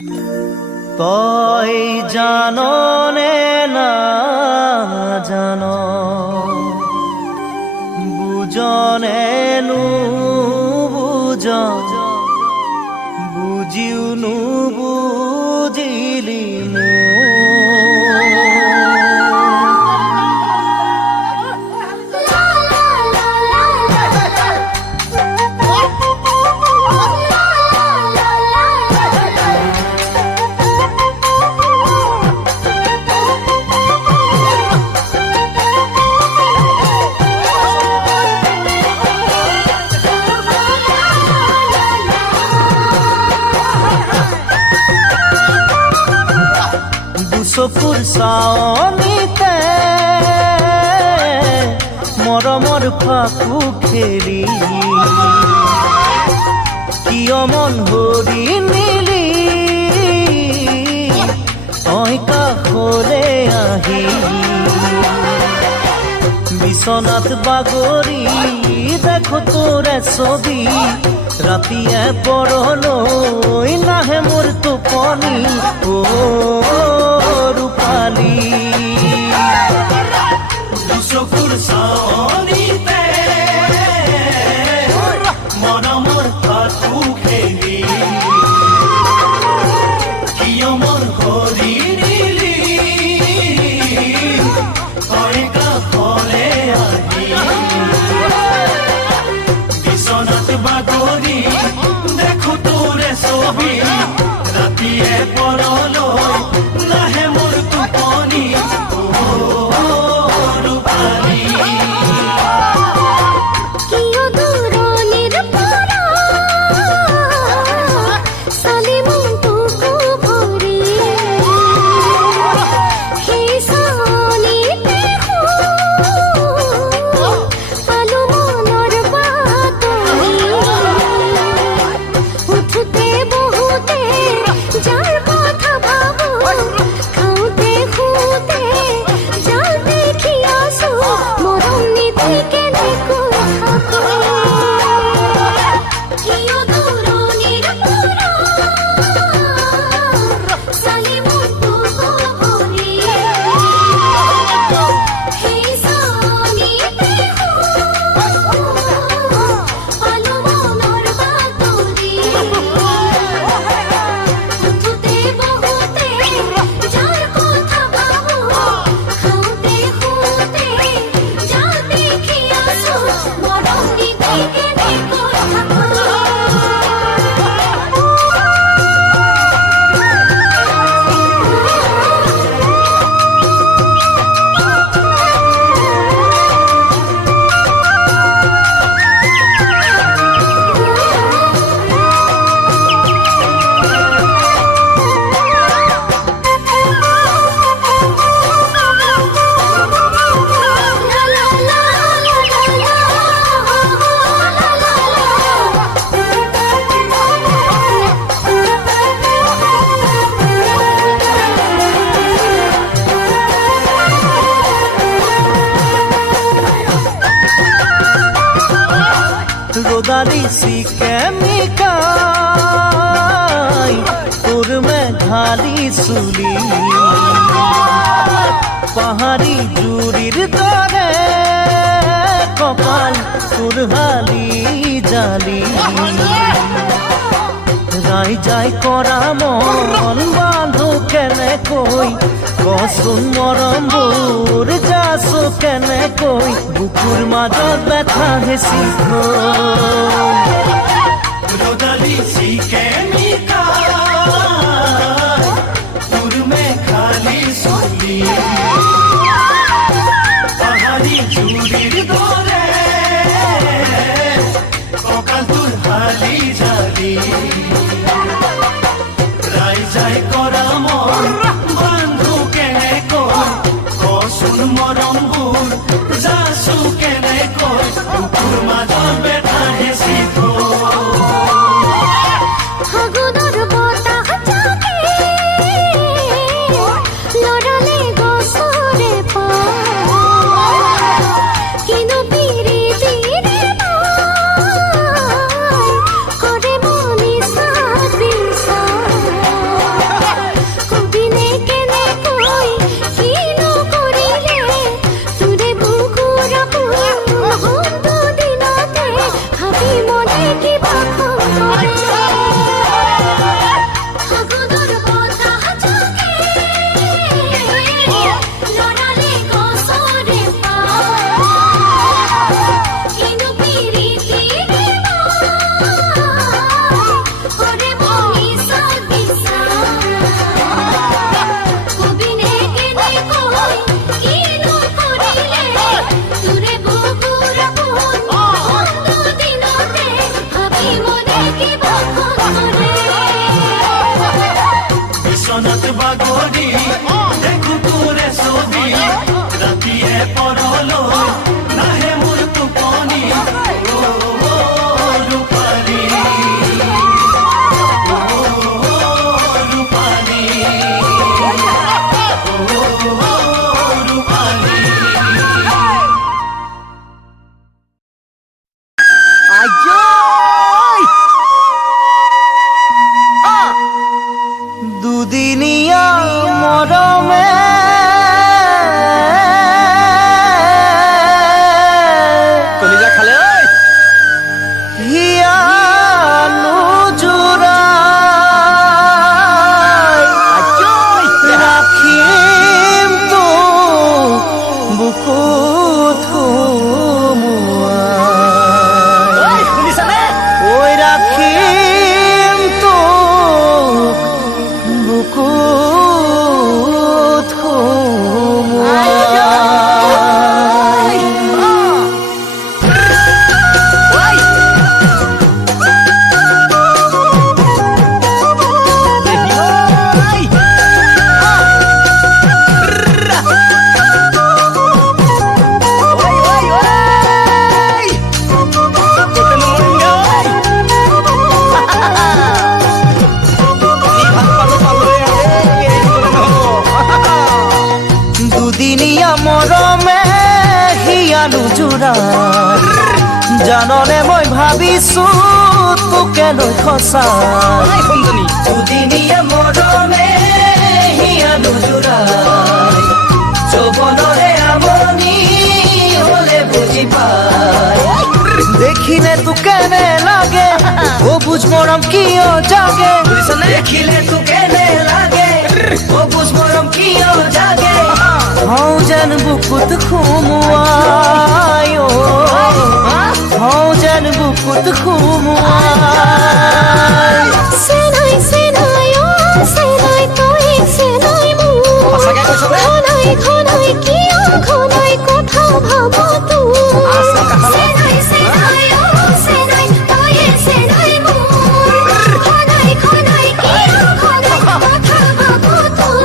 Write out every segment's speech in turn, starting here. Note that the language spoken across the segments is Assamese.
তই জাননে না জানো বুজনে নু বুজ বুঝিও নু বুঝিলি চকুৰ চাৱনিতে মৰমৰ ফাকু খেলি কিয় মন হৰি নিলি তই কাষলে আহি বিচনাত বাগৰি দেখো তোৰে ছবি ৰাতিয়ে পৰলৈ নাহে মোৰ টোপনি ৰূপালী চকুৰ চাৱনিতে মৰমৰ ফাকু খেলি কিয় মন হৰি নিলি তই কাষলে আহি বিচনাত বাগৰি দেখো তোৰে ছবি ৰাতিয়ে পৰলৈ নাহে মোৰ টোপনি ৰূপালী কিয় দূৰণিৰ পৰা চালি মনটোকো ভৰি সেই চাৱনিতে পালো মনৰ বাতৰি উঠোতে বহুতে যাৰ কথা ভাবো খাওঁতে শুওঁতে যাৰ দেখি আছো মৰম নীতি কেনেকৈ থাকে কিয় দূৰণিৰ পৰা চালি মনটোকো ভৰি সেই চাৱনিতে পালো মনৰ বাতৰি উঠোতে বহুতে যাৰ কথা ভাবো খাওঁতে শুওঁতে যাৰ দেখি আছো মৰম নীতি কেনেকৈ থাকে রোদালি সিকে মিকাই তোর মেঘালি চুলি পাহাড়ি জুরির দরে কপাল তোর হালি জালি রাই যাই করা মন বাঁধো কেনেকৈ কচোন মৰমবোৰ যাচো কেনেকৈ বুকুৰ মাজত ব্যথা হেঁচি ৰ'দালি চিকে মিকাই তোৰ মেঘালি চুলি পাহাড়ি জুৰিৰ দৰে কঁকাল তোৰ হালি জালি ৰাই যাই কৰা মন বান্ধো কেনেকৈ কচোন মৰমবোৰ যাচো কেনেকৈ বুকুৰ মাজত ব্যথা হেঁচি ফাগুনৰ বতাহ জাকে লৰালে গছৰে পাত কিনো পিৰিতিৰে কৰে মনি চাত বিচাৰ বাগৰি দেখো তোৰে ছবি ৰাতিয়ে পৰলৈ নাহে মোৰ টোপনি ৰূপালী ৰূপালী ৰূপালী দুদিনীয়া মৰমে কলিজা খালে ঐ হিয়া নুজুৰাই ৰাখিম তোক বুকুত সুমুৱাই ঐ ৰাখিম তোক বুকুত সুমুৱাই দুদিনীয়া মৰমে হিয়া নুজুৰাই জাননে মই ভাবিছো তোকে লৈ সঁচাই দুদিনীয়া মৰমে হিয়া নুজুৰাই যৌৱনৰে আমনি হলে বুজি পাই দেখিলে তো কেনে লাগে ও বুঝ মৰম কিয় জাগে দেখিলে তো কেনে লাগে ও বুঝ মৰম কিয় জাগে হও যেন বুকুত সুমুৱাই হও যেন বুকুত সুমুৱাই চেনাই চেনাই অ চেনাই তই চেনাই মোক ঘনাই ঘনাই কিয় ঘনাই কথা ভাব তোৰ চেনাই চেনাই অ চেনাই তই চেনাই মোক ঘনাই ঘনাই কিয় ঘনাই কথা ভাব তোৰ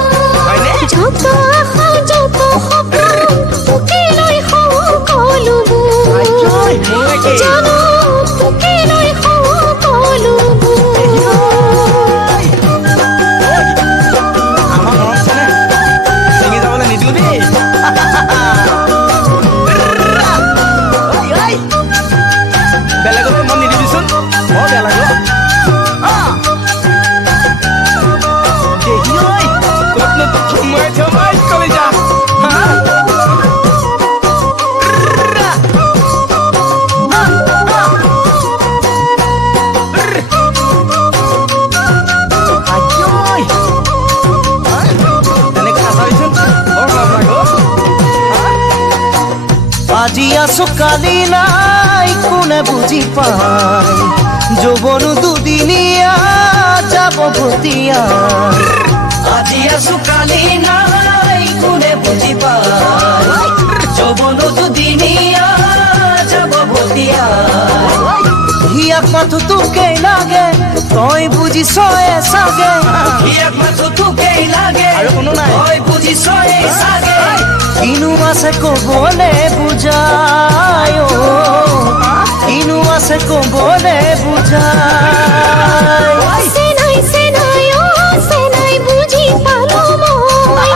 যত আশা যত সপোন তোকে লৈ সকলোবোৰ জানো তোকে লৈ সকলোবোৰ চিঙি যাবলৈ নিদিওঁ দেই বেলেগলৈ মন নিদিবিচোন বৰ বেয়া লাগে ক'তনো তোক সোমোৱাই থ'ম ঐ কলিজা আজি আছো কালি নাই কোনে বুজি পায় যৌৱন দুদিনীয়া যাব ভতিয়া আজি আছো কালি নাই কোনে বুজি পায় যৌৱন দুদিনীয়া যাব ভতিয়া হিয়াক মাথো তোকেই লাগে তই বুজিছয়ে চাগে হিয়াক মাথো তোকেই লাগে তই বুজিছয়ে চাগে কিনো আছে কবলে বুজায় কিনো আছে কবলে বুজায় চেনাই চেনাই অ চেনাই বুজি পালো মই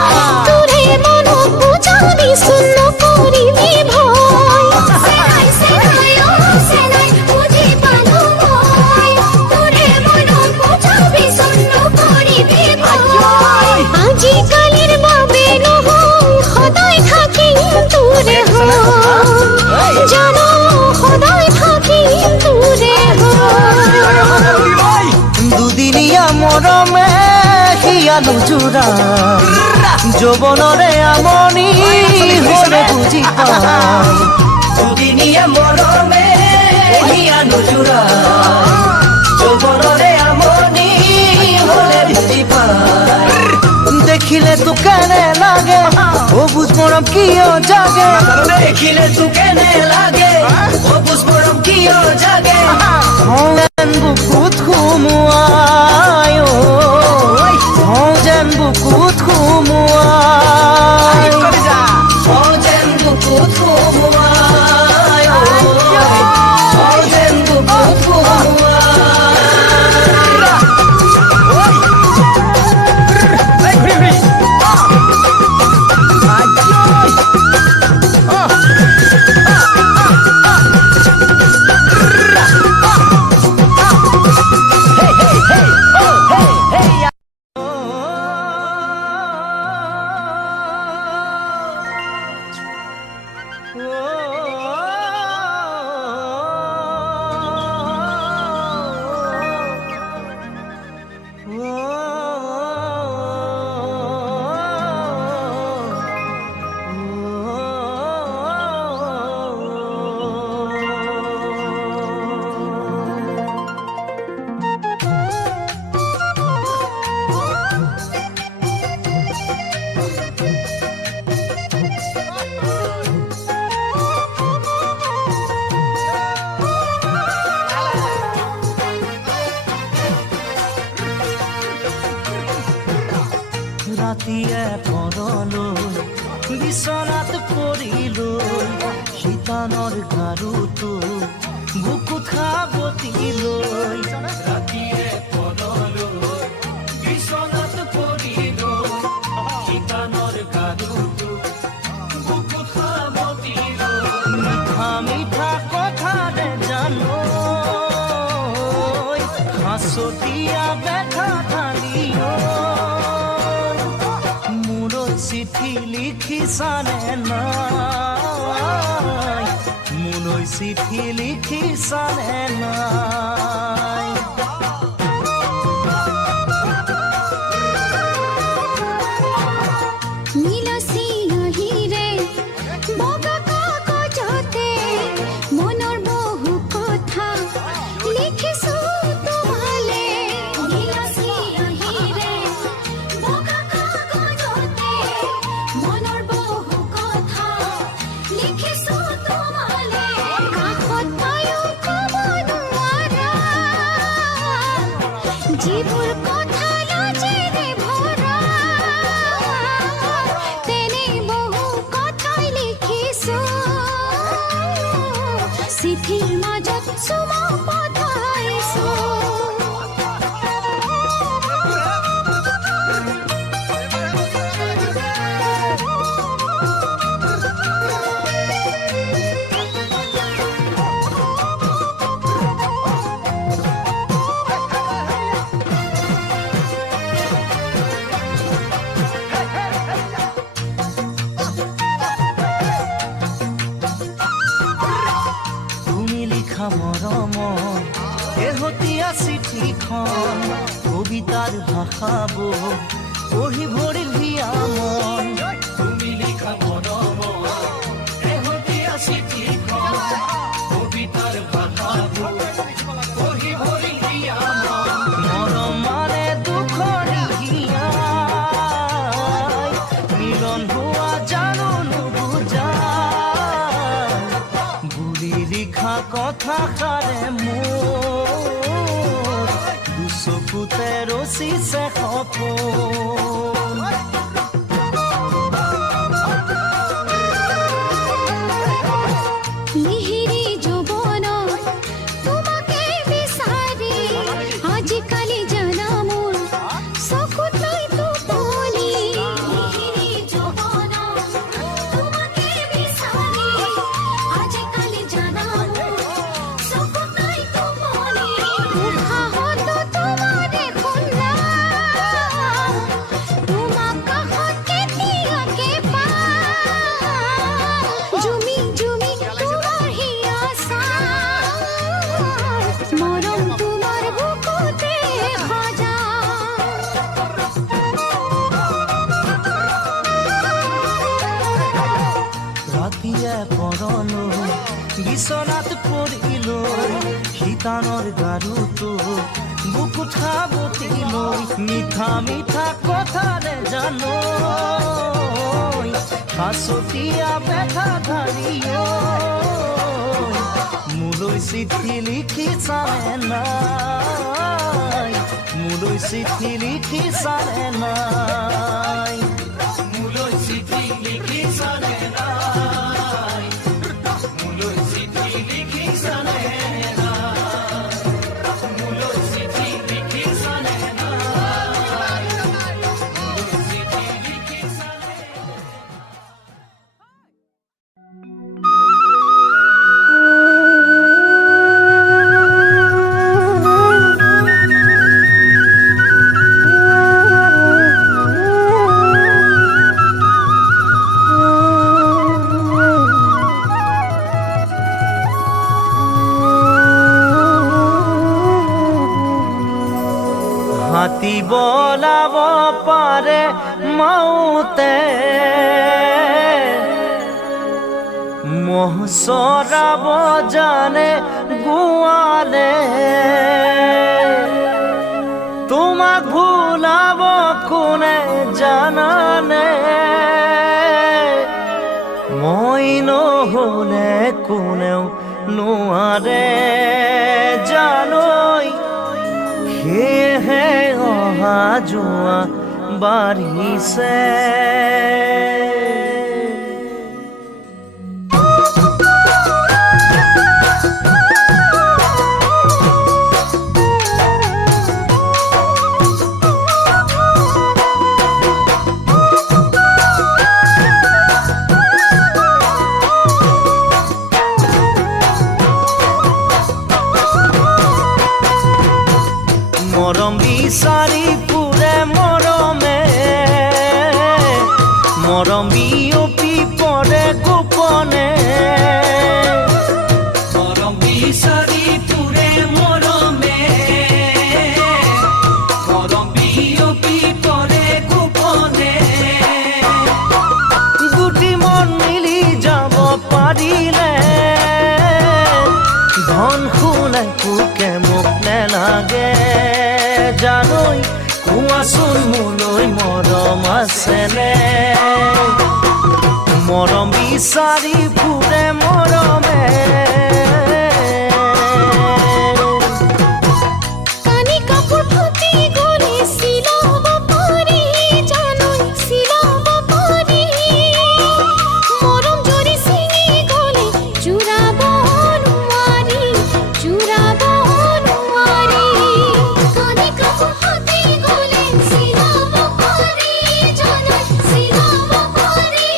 তোৰে মনত বুজাবিচোন নকৰিবি ভয় চেনাই চেনাই অ চেনাই বুজি পালো মই তোৰে মনত বুজাবিচোন নকৰিবি ভয় আজিকালিৰ বাবে নহয় সদায় থাকিম তোৰে হয় জানো সদায় থাকিম তোৰে হয় দুদিনীয়া মৰমে হিয়া নুজুৰাই যৌৱনৰে আমনি হলে বুজি পায় দুদিনীয়া মৰমে হিয়া নুজুৰাই যৌৱনৰে আমনি হলে বুজি পায় দেখিলে তো কেনে লাগে ও বুঝ মৰম কিয় জাগে দেখিলে তো কেনে লাগে ও বুঝ মৰম কিয় জাগে হও যেন বুকুত সুমুৱাই হও যেন বুকুত ৰাতিয়ে পৰলৈ বিচনাত পৰিলৈ শীতানৰ গাৰুটো বুকুত খাবতিলৈ ৰাতিয়ে পৰলৈ বিচনাত পৰিলৈ শীতানৰ গাৰুটো বুকুত খাবতিলৈ মিঠা মিঠা কথাৰে জানো হাঁচতিয়া ব্যথা ঢালিও মোলৈ চিঠি লিখিছানে নাই মোলৈ চিঠি লিখিছানে নাই যিবোৰ কথা লাজেৰে ভৰা তেনে বহু কথাই লিখিছো চিঠিৰ মাজত চুমা পঠাইছো মৰমৰ শেহতীয়া চিঠিখন কবিতাৰ ভাষাবোৰ পঢ়ি ভৰিল হিয়া মন তুমি লিখা মৰমৰ শেহতীয়া চিঠিখন কবিতাৰ ভাষাবোৰ পঢ়ি ভৰিল হিয়া মন মৰম মানে দুখৰ হিয়াই মিলন হোৱা জানো নুবুজা বুলি লিখা কথা সাৰে মোৰ দুচকুতে ৰচিছে সপোন মিহিৰি যৌৱনত তোমাকে বিচাৰি আজিকালি জানা মোৰ চকুত নাই টোপনি মিহিৰি যৌৱনত তোমাকে বিচাৰি আজিকালি জানা মোৰ চকুত নাই টোপনি উশাহতো তোমাৰ দেখোন নাই তোমাক কাষত কেতিয়াকে পাওঁ জুমি জুমি তোমাৰ হিয়া চাই মৰম তোমাৰ বুকুতে সজা ৰাতিয়ে পৰলৈ বিচনাত পৰিলৈ শীতানৰ গাৰুটো বুকুত খাবতিলৈ মিঠা মিঠা কথাৰে জানো হাঁচতিয়া ব্যথা ঢালিও মোলৈ চিঠি লিখিছানে নাই মোলৈ চিঠি লিখিছানে নাই মোলৈ চিঠি লিখিছানে নাই মোলৈ চিঠি লিখিছানে নাই মোলৈ চিঠি লিখিছানে নাই মোলৈ চিঠি লিখিছানে হাতী বলাব পাৰে মাউতে মহ চৰাব জানে গোৱালে তোমাক ভুলাব কোনে জানানে মই নহ'লে কোনেও নোৱাৰে জানৈ সেয়েহে অহা যোৱা বাঢ়িছে। মৰম বিচাৰি ফুৰে মৰমে, মৰম বিয়পি পৰে গোপনে। মৰম বিচাৰি ফুৰে মৰমে, মৰম বিয়পি পৰে গোপনে। দুটি মন মিলি যাব পাৰিলে, ধন সোণে পোকে মোক নেলাগে। জানৈ কোৱাচোন মোলৈ মৰম আছেনে? মৰম বিচাৰি ফুৰে মৰমে। কানি কাপোৰ ফাটি গ'লে চিলাব পাৰি, জানৈ চিলাব পাৰি। মৰম জৰি ছিঙি গ'লে জোৰাব নোৱাৰি, জোৰাব নোৱাৰি। কানি কাপোৰ ফাটি গ'লে চিলাব পাৰি, জানৈ চিলাব পাৰি।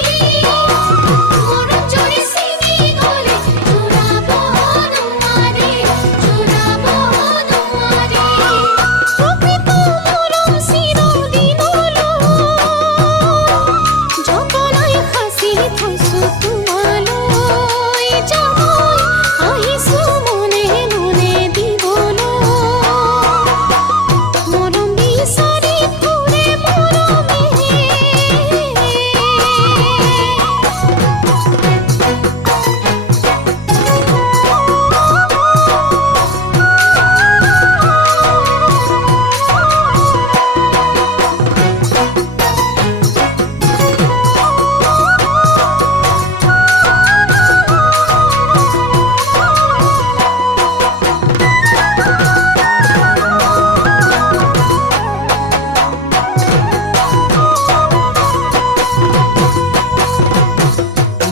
মৰম জৰি ছিঙি গ'লে জোৰাব নোৱাৰি, জোৰাব নোৱাৰি। প্ৰকৃত মৰম চিৰদিনলৈ যতনাই সাঁচি থৈছো তোমালৈ। জানৈ আহিছো মনে মনে দিবলৈ। মৰম বিচাৰি ফুৰে মৰমে।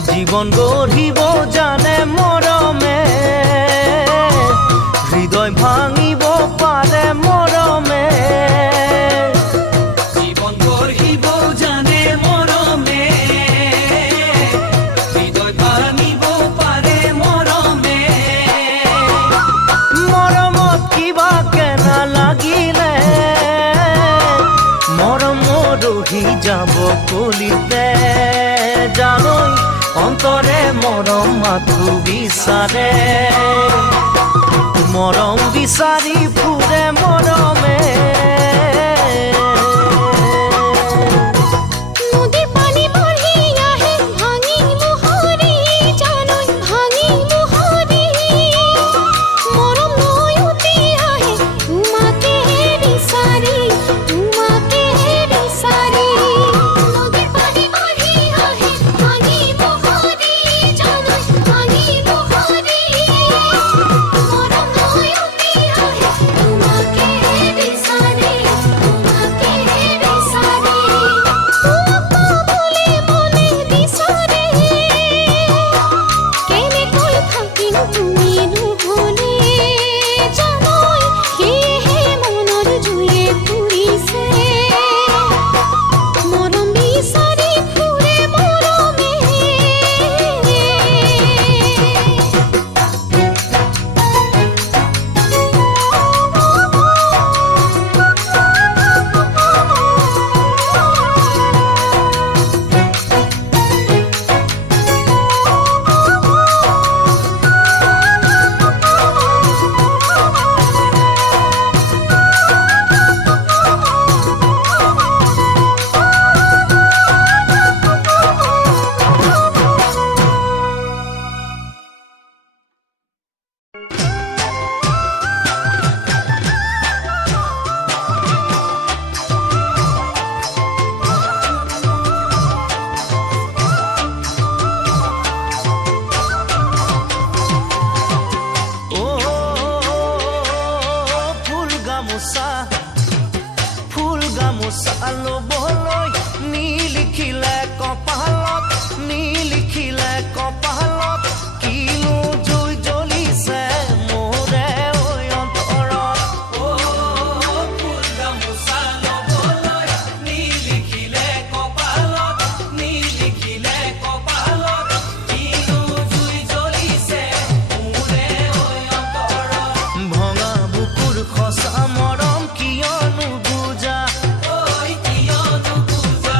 জীৱন গঢ়িব জানে মৰমে, হৃদয় ভাঙিব পাৰে মৰমে। জীৱন গঢ়িব জানে মৰমে, হৃদয় ভাঙিব পাৰে মৰমে। মৰমত কিবা কেনা লাগিলে, মৰম ৰহি যাব কলিতে। জানৈ অন্তৰে মৰম মাথো বিচাৰে, মৰম বিচাৰি ফুৰে মৰমে। নদীৰ পানী বাঢ়ি আহে ভাঙি মোহৰি, জানৈ ভাঙি মোহৰি। মৰম লৈ উটি আহে তোমাকে বিচাৰি, তোমাকে বিচাৰি। নদীৰ পানী বাঢ়ি আহে ভাঙি মোহৰি, জানৈ ভাঙি মোহৰি। মৰম লৈ উটি আহে তোমাকে ল'বলৈ নিলিখিলে কপালত নিলিখিলে কপালত কিনো জুই জ্বলিছে মোৰে ঐ অন্তৰত ফুল গামোচা ল'বলৈ নিলিখিলে কপালত নিলিখিলে কপালত কিনো জুই জ্বলিছে মোৰে ঐ অন্তৰত ভঙা বুকুৰ খচা মৰম কিয়নো বুজা ঐ কিয়নো বুজা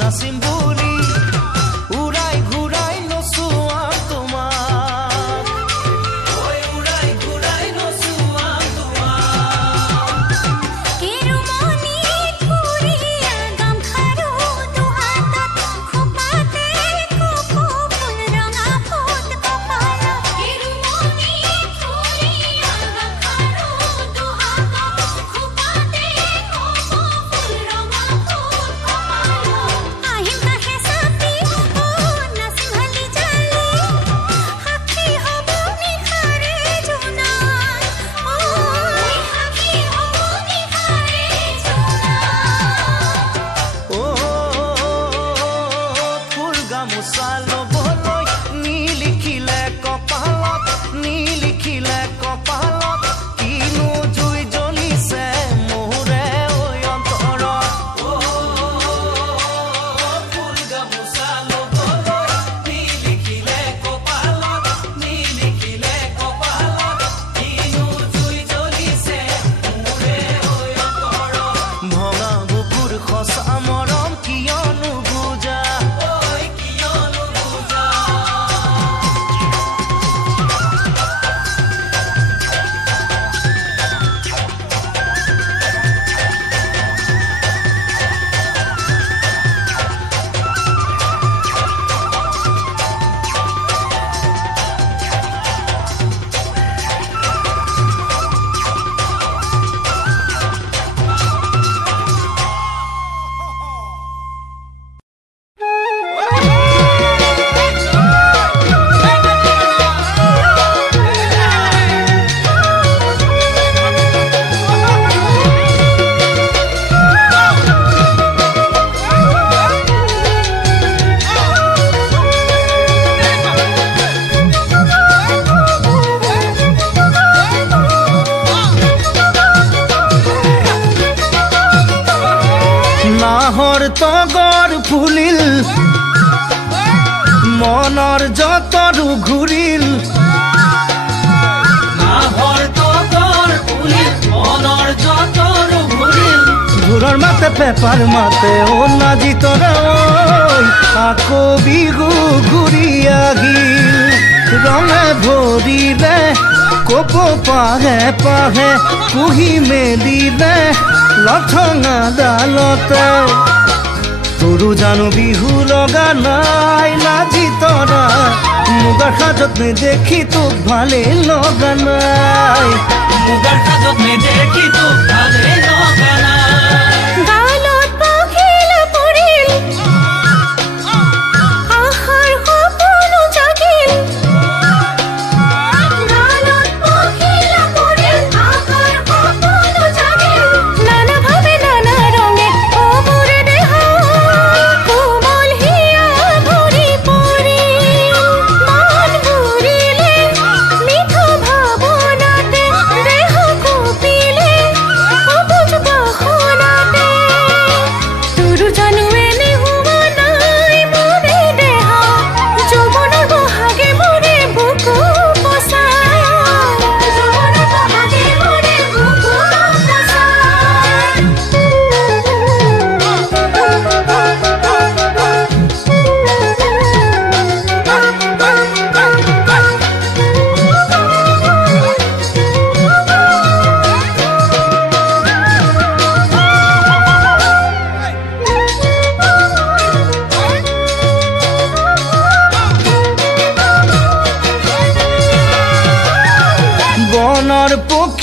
নাচিম বুলি উৰাই ঘূৰাই নচোৱা তোমাক উৰাই ঘূৰাই নচোৱা ফুল গামোচা ল'বলৈ নিলিখিলে কপালত নিলিখিলে কপালত কিনো জুই জ্বলিছে মোৰে ঐ অন্তৰত ফুল গামোচা ল'বলৈ নিলিখিলে কপালত নিলিখিলে কপালত কিনো জুই জ্বলিছে মোৰে ঐ অন্তৰত ভঙা বুকুৰ খচা মৰম কিয়নো বুজা কিয়নো বুজা নাহৰ তগৰ ফুলিল মনৰ যতৰু ঘূৰিল নাহৰ তগৰ ফুলিল মনৰ যতৰু ঘূৰিল ঘূৰৰ মাতে পেপাৰ মাতে ও নাজি তৰা আকৌ বিহু ঘূৰি আহিল ৰঙে ভৰিলে কপ পাহে পাহে কুহি মেলিলে লঠঙা ডালতে তোৰো জানো বিহু লগা নাই নাজি তৰা মুগাৰ সাজত নেদেখি তোক ভালে লগা নাই মুগাৰ সাজত নেদেখি তোক ভালে লগা নাই গালত পখিলা পৰিল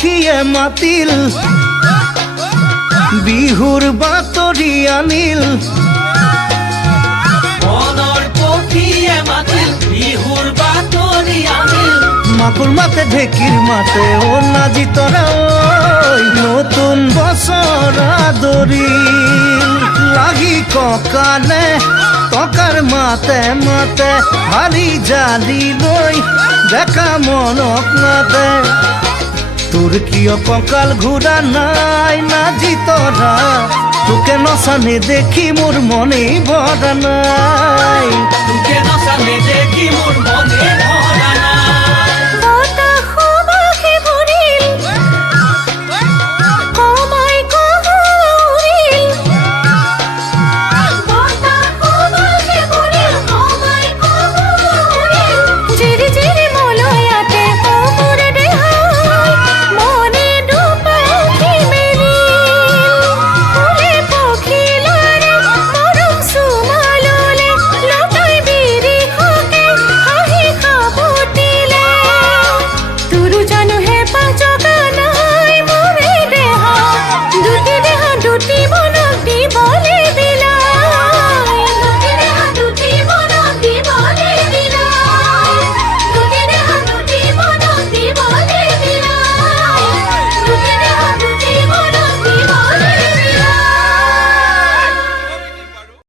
পক্ষীয়ে মাতিল বিহুৰ বাতৰি আনিল মনৰ পক্ষীয়ে মাতিল বিহুৰ বাতৰি আনিল মাকুৰ মাতে ঢেঁকীৰ মাতে ও নাজি তৰা ঐ নতুন বছৰ আদৰিল লাগি ককালে টকাৰ মাতে মাতে হাৰি জালি লৈ ডেকা মনক মাতে তোৰ কিয় কঁকাল ঘূৰা নাই নাজি তৰা তোকে নচানে দেখি মোৰ মনে ভৰা নাই